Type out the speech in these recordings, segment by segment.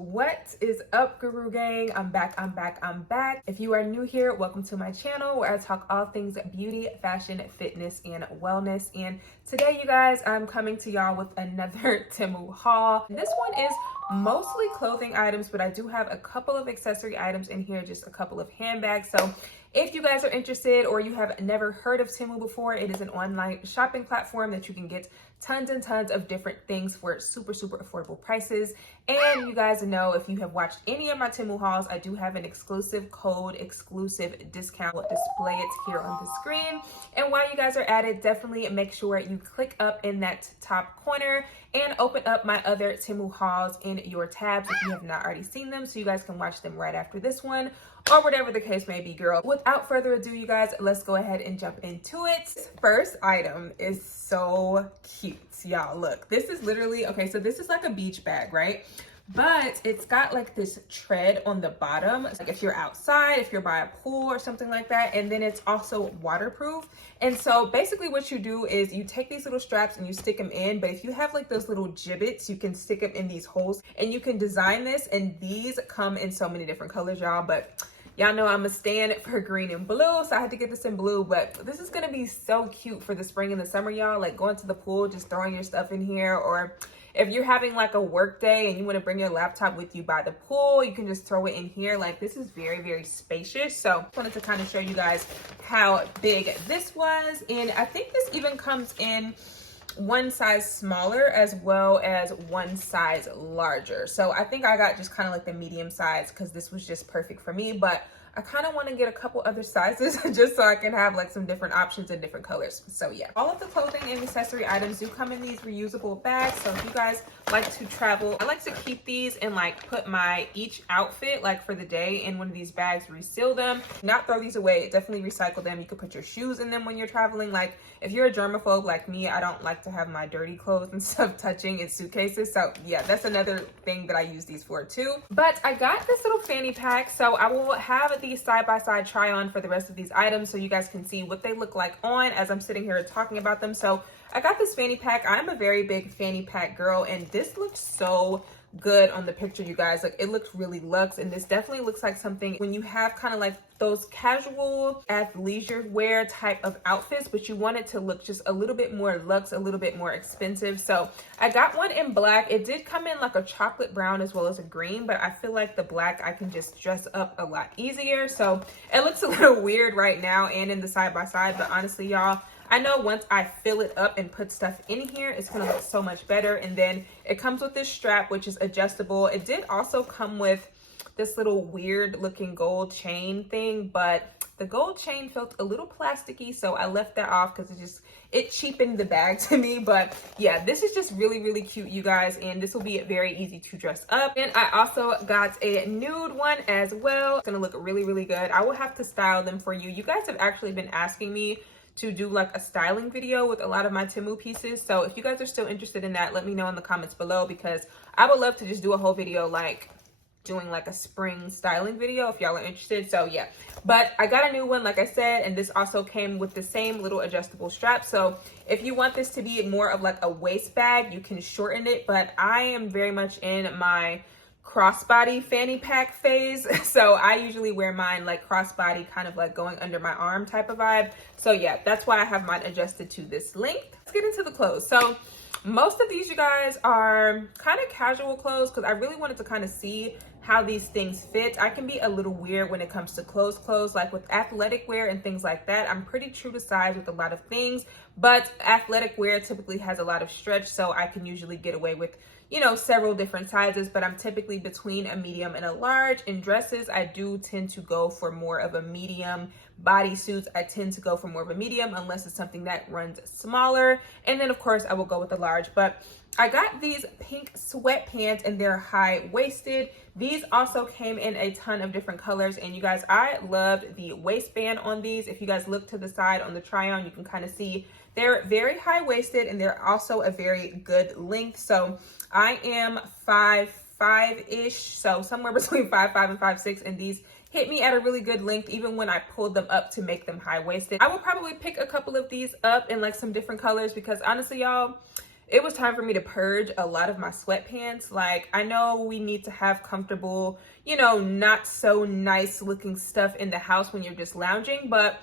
What is up, Guru Gang? I'm back. If you are new here, welcome to my channel where I talk all things beauty, fashion, fitness, and wellness. And today, you guys, I'm coming to y'all with another Temu haul. This one is mostly clothing items, but I do have a couple of accessory items in here, just a couple of handbags. So if you guys are interested or you have never heard of Temu before, it is an online shopping platform that you can get tons and tons of different things for super affordable prices. And you guys know, if you have watched any of my Temu hauls, I do have an exclusive code, exclusive discount. I'll display it here on the screen. And while you guys are at it, definitely make sure you click up in that top corner and open up my other Temu hauls in your tabs if you have not already seen them, so you guys can watch them right after this one or whatever the case may be, girl. Without further ado, you guys, let's go ahead and jump into it. First item is so cute, y'all. Look, this is literally, okay, so this is like a beach bag, right? But it's got like this tread on the bottom, like if you're outside, if you're by a pool or something like that. And then it's also waterproof. And so basically what you do is you take these little straps and you stick them in. But if you have like those little gibbets, you can stick them in these holes and you can design this. And these come in so many different colors, y'all. But y'all know I'm a stan for green and blue, so I had to get this in blue. But this is gonna be so cute for the spring and the summer, y'all. Like going to the pool, just throwing your stuff in here, or if you're having like a work day and you want to bring your laptop with you by the pool, you can just throw it in here. Like, this is very spacious. So I wanted to kind of show you guys how big this was. And I think this even comes in one size smaller as well as one size larger. So I think I got just kind of like the medium size because this was just perfect for me. But I kind of want to get a couple other sizes just so I can have like some different options and different colors. So yeah, all of the clothing and accessory items do come in these reusable bags. So if you guys like to travel, I like to keep these and like put my each outfit like for the day in one of these bags, reseal them, not throw these away, definitely recycle them. You could put your shoes in them when you're traveling. Like if you're a germaphobe like me, I don't like to have my dirty clothes and stuff touching in suitcases. So yeah, that's another thing that I use these for too. But I got this little fanny pack, so I will have these side-by-side try on for the rest of these items so you guys can see what they look like on as I'm sitting here talking about them. So I got this fanny pack. I'm a very big fanny pack girl, and this looks so good on the picture, you guys. Like, it looks really luxe, and this definitely looks like something when you have kind of like those casual athleisure wear type of outfits, but you want it to look just a little bit more luxe, a little bit more expensive. So I got one in black. It did come in like a chocolate brown as well as a green, but I feel like the black I can just dress up a lot easier. So it looks a little weird right now and in the side by side, but honestly, y'all, I know once I fill it up and put stuff in here, it's gonna look so much better. And then it comes with this strap, which is adjustable. It did also come with this little weird looking gold chain thing, but the gold chain felt a little plasticky, so I left that off because it cheapened the bag to me. But yeah, this is just really cute, you guys, and this will be very easy to dress up. And I also got a nude one as well. It's gonna look really good. I will have to style them for you. You guys have actually been asking me to do like a styling video with a lot of my Temu pieces. So if you guys are still interested in that, let me know in the comments below, because I would love to just do a whole video like doing like a spring styling video if y'all are interested. So yeah, but I got a new one, like I said, and this also came with the same little adjustable strap. So if you want this to be more of like a waist bag, you can shorten it, but I am very much in my crossbody fanny pack phase, so I usually wear mine like crossbody, kind of like going under my arm type of vibe. So yeah, that's why I have mine adjusted to this length. Let's get into the clothes. So most of these, you guys, are kind of casual clothes because I really wanted to kind of see how these things fit. I can be a little weird when it comes to clothes, like with athletic wear and things like that. I'm pretty true to size with a lot of things, but athletic wear typically has a lot of stretch, so I can usually get away with, you know, several different sizes, but I'm typically between a medium and a large. In dresses, I do tend to go for more of a medium. Bodysuits, I tend to go for more of a medium unless it's something that runs smaller. And then of course I will go with a large. But I got these pink sweatpants and they're high-waisted. These also came in a ton of different colors. And you guys, I loved the waistband on these. If you guys look to the side on the try-on, you can kind of see they're very high-waisted and they're also a very good length. So I am 5'5"-ish, so somewhere between 5'5" and 5'6", and these hit me at a really good length even when I pulled them up to make them high-waisted. I will probably pick a couple of these up in like some different colors because honestly, y'all, it was time for me to purge a lot of my sweatpants. Like, I know we need to have comfortable, you know, not so nice looking stuff in the house when you're just lounging, but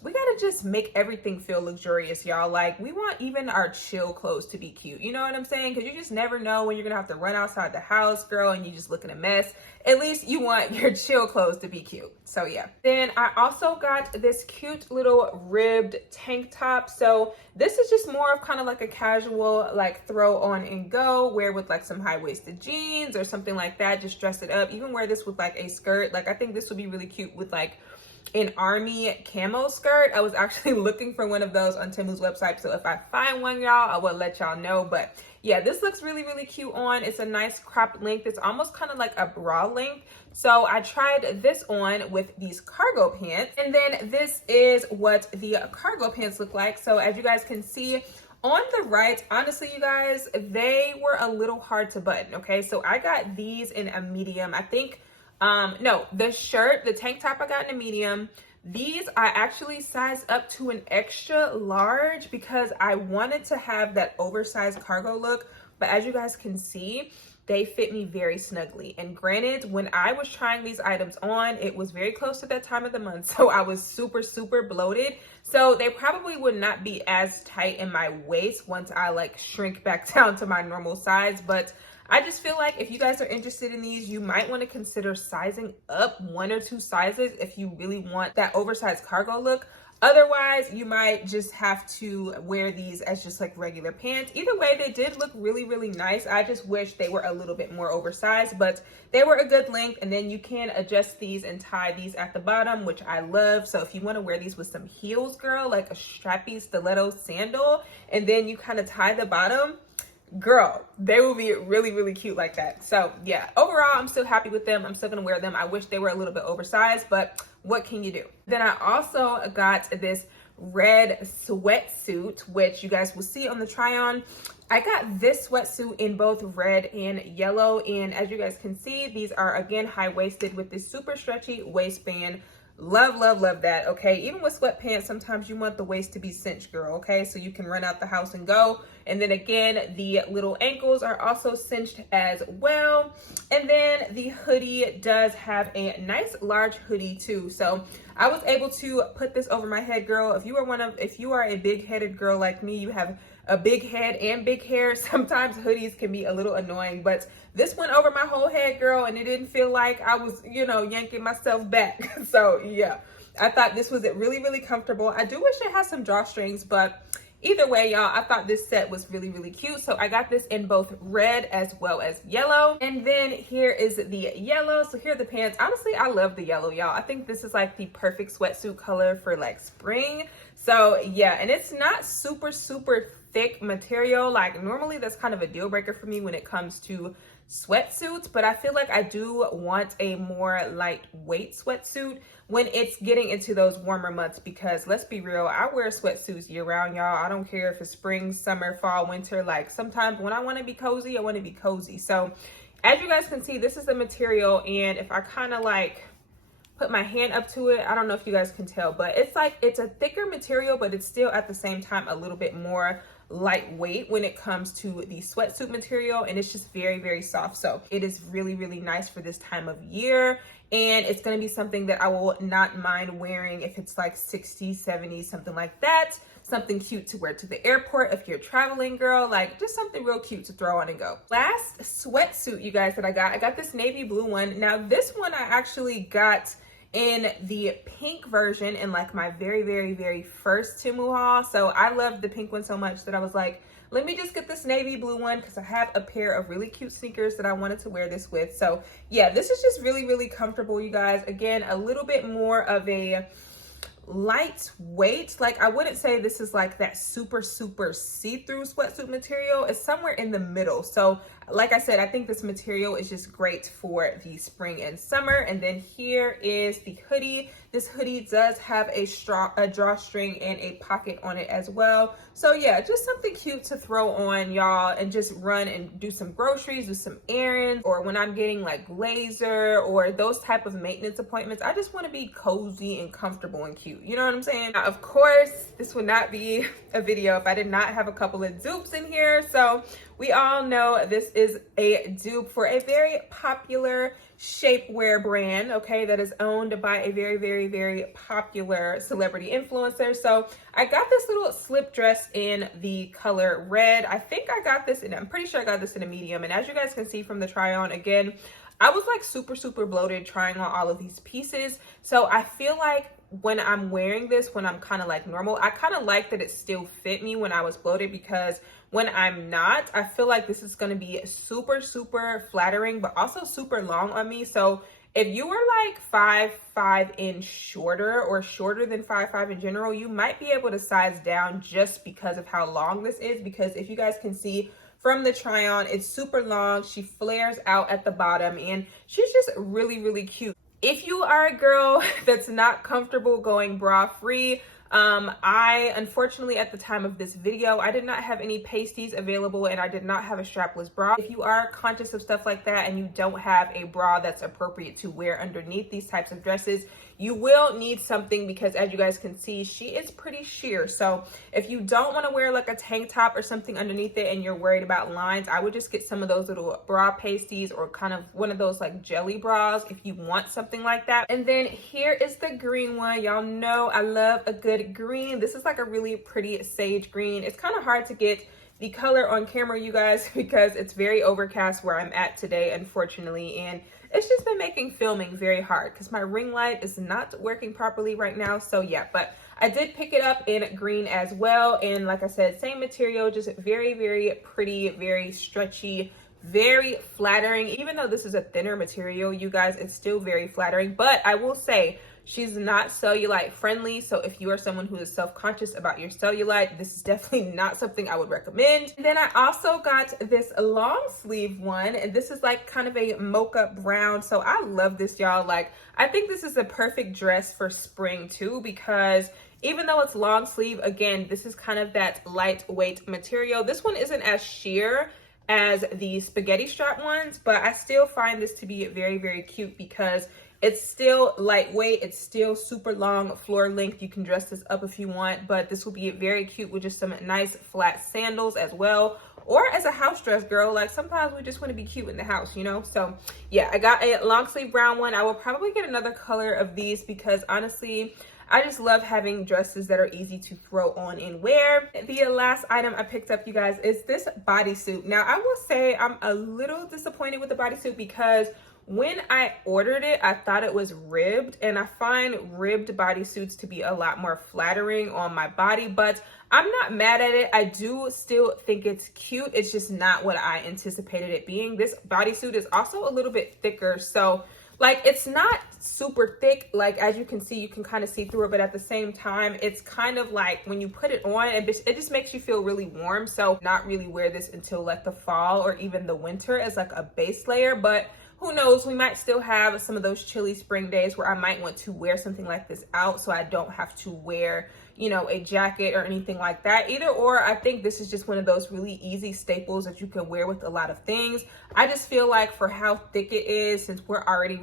we gotta just make everything feel luxurious, y'all. Like, we want even our chill clothes to be cute. You know what I'm saying? Because you just never know when you're gonna have to run outside the house, girl, and you just looking a mess. At least you want your chill clothes to be cute. So yeah. Then I also got this cute little ribbed tank top. So this is just more of kind of like a casual, like throw on and go, wear with like some high-waisted jeans or something like that. Just dress it up. Even wear this with like a skirt. Like, I think this would be really cute with like an army camo skirt. I was actually looking for one of those on Temu's website, so if I find one, y'all, I will let y'all know. But yeah, this looks really, really cute on. It's a nice cropped length. It's almost kind of like a bra length. So I tried this on with these cargo pants, and then this is what the cargo pants look like. So as you guys can see on the right, honestly, you guys, they were a little hard to button. Okay, so I got these in a medium. I think no, the shirt, the tank top, I got in a medium. These I actually sized up to an extra large because I wanted to have that oversized cargo look. But as you guys can see, they fit me very snugly. And granted, when I was trying these items on, it was very close to that time of the month. So I was super, super bloated. So they probably would not be as tight in my waist once I like shrink back down to my normal size. But I just feel like if you guys are interested in these, you might want to consider sizing up 1 or 2 sizes if you really want that oversized cargo look. Otherwise, you might just have to wear these as just like regular pants. Either way, they did look really, really nice. I just wish they were a little bit more oversized, but they were a good length. And then you can adjust these and tie these at the bottom, which I love. So if you want to wear these with some heels, girl, like a strappy stiletto sandal, and then you kind of tie the bottom, girl, they will be really, really cute like that. So yeah, overall, I'm still happy with them. I'm still gonna wear them. I wish they were a little bit oversized, but what can you do? Then I also got this red sweatsuit, which you guys will see on the try on. I got this sweatsuit in both red and yellow, and as you guys can see, these are again high-waisted with this super stretchy waistband. Love, love, love that. Okay, even with sweatpants, sometimes you want the waist to be cinched, girl. Okay, so you can run out the house and go. And then again, the little ankles are also cinched as well. And then the hoodie does have a nice large hoodie too. So I was able to put this over my head, girl. If you are a big-headed girl like me, you have a big head and big hair, sometimes hoodies can be a little annoying, but this went over my whole head, girl, and it didn't feel like I was, you know, yanking myself back. So yeah, I thought this was really, really comfortable. I do wish it had some drawstrings, but either way, y'all, I thought this set was really, really cute. So I got this in both red as well as yellow. And then here is the yellow. So here are the pants. Honestly, I love the yellow, y'all. I think this is like the perfect sweatsuit color for like spring. So yeah, and it's not super, super thick material. Like normally that's kind of a deal breaker for me when it comes to sweatsuits, but I feel like I do want a more lightweight sweatsuit when it's getting into those warmer months, because let's be real, I wear sweatsuits year round, y'all. I don't care if it's spring, summer, fall, winter. Like sometimes when I want to be cozy, I want to be cozy. So as you guys can see, this is the material, and if I kind of like put my hand up to it, I don't know if you guys can tell, but it's like it's a thicker material, but it's still at the same time a little bit more lightweight when it comes to the sweatsuit material, and it's just very, very soft. So it is really, really nice for this time of year, and it's going to be something that I will not mind wearing if it's like 60, 70, something like that. Something cute to wear to the airport if you're traveling, girl. Like just something real cute to throw on and go. Last sweatsuit, you guys, that I got this navy blue one. Now this one I actually got in the pink version in like my very, very, very first Temu haul. So I loved the pink one so much that I was like, let me just get this navy blue one because I have a pair of really cute sneakers that I wanted to wear this with. So yeah, this is just really, really comfortable, you guys. Again, a little bit more of a lightweight. Like I wouldn't say this is like that super, super see-through sweatsuit material. It's somewhere in the middle. So like I said, I think this material is just great for the spring and summer. And then here is the hoodie. This hoodie does have a drawstring and a pocket on it as well. So yeah, just something cute to throw on, y'all, and just run and do some groceries, do some errands, or when I'm getting like laser or those type of maintenance appointments. I just want to be cozy and comfortable and cute. You know what I'm saying? Now, of course, this would not be a video if I did not have a couple of dupes in here. So we all know this is a dupe for a very popular shapewear brand, okay, that is owned by a very popular celebrity influencer. So I got this little slip dress in the color red. I think I got this in, I'm pretty sure I got this in a medium. And as you guys can see from the try on, again, I was like super bloated trying on all of these pieces. So I feel like when I'm wearing this, when I'm kind of like normal, I kind of like that it still fit me when I was bloated, because when I'm not, I feel like this is going to be super flattering, but also super long on me. So if you were like 5'5" and shorter, or shorter than 5'5" in general, you might be able to size down just because of how long this is. Because if you guys can see from the try on, it's super long. She flares out at the bottom and she's just really cute. If you are a girl that's not comfortable going bra free, I unfortunately at the time of this video, I did not have any pasties available and I did not have a strapless bra. If you are conscious of stuff like that and you don't have a bra that's appropriate to wear underneath these types of dresses, you will need something, because as you guys can see, she is pretty sheer. So if you don't want to wear like a tank top or something underneath it and you're worried about lines, I would just get some of those little bra pasties, or kind of one of those like jelly bras if you want something like that. And then here is the green one. Y'all know I love a good green. This is like a really pretty sage green. It's kind of hard to get the color on camera, you guys, because it's very overcast where I'm at today, unfortunately, and it's just been making filming very hard because my ring light is not working properly right now. So yeah, but I did pick it up in green as well, and like I said, same material, just very pretty, very stretchy, very flattering. Even though this is a thinner material, you guys, it's still very flattering. But I will say, she's not cellulite friendly, so if you are someone who is self-conscious about your cellulite, this is definitely not something I would recommend. And then I also got this long sleeve one, and this is like kind of a mocha brown. So I love this, y'all. Like, I think this is a perfect dress for spring too, because even though it's long sleeve, again, this is kind of that lightweight material. This one isn't as sheer as the spaghetti strap ones, but I still find this to be very cute because it's still lightweight, it's still super long floor length. You can dress this up if you want, but this will be very cute with just some nice flat sandals as well, or as a house dress, girl. Like, sometimes we just want to be cute in the house, you know? So yeah, I got a long sleeve brown one. I will probably get another color of these because honestly, I just love having dresses that are easy to throw on and wear. The last item I picked up, you guys, is this bodysuit. Now, I will say I'm a little disappointed with the bodysuit because when I ordered it, I thought it was ribbed, and I find ribbed bodysuits to be a lot more flattering on my body, but I'm not mad at it. I do still think it's cute. It's just not what I anticipated it being. This bodysuit is also a little bit thicker, so like, it's not super thick. Like, as you can see, you can kind of see through it, but at the same time, it's kind of like when you put it on, it just makes you feel really warm. So not really wear this until like the fall or even the winter as like a base layer, but who knows, we might still have some of those chilly spring days where I might want to wear something like this out so I don't have to wear, you know, a jacket or anything like that. Either or, I think this is just one of those really easy staples that you can wear with a lot of things. I just feel like for how thick it is, since we're already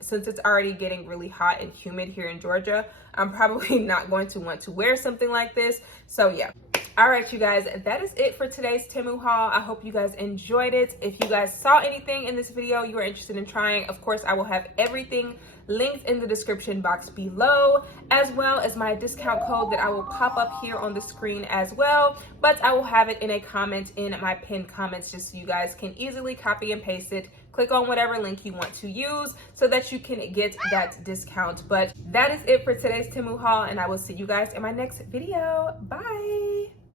since it's already getting really hot and humid here in Georgia, I'm probably not going to want to wear something like this. So yeah. All right, you guys, that is it for today's Temu haul. I hope you guys enjoyed it. If you guys saw anything in this video you are interested in trying, of course, I will have everything linked in the description box below, as well as my discount code that I will pop up here on the screen as well. But I will have it in a comment in my pinned comments just so you guys can easily copy and paste it. Click on whatever link you want to use so that you can get that discount. But that is it for today's Temu haul, and I will see you guys in my next video. Bye.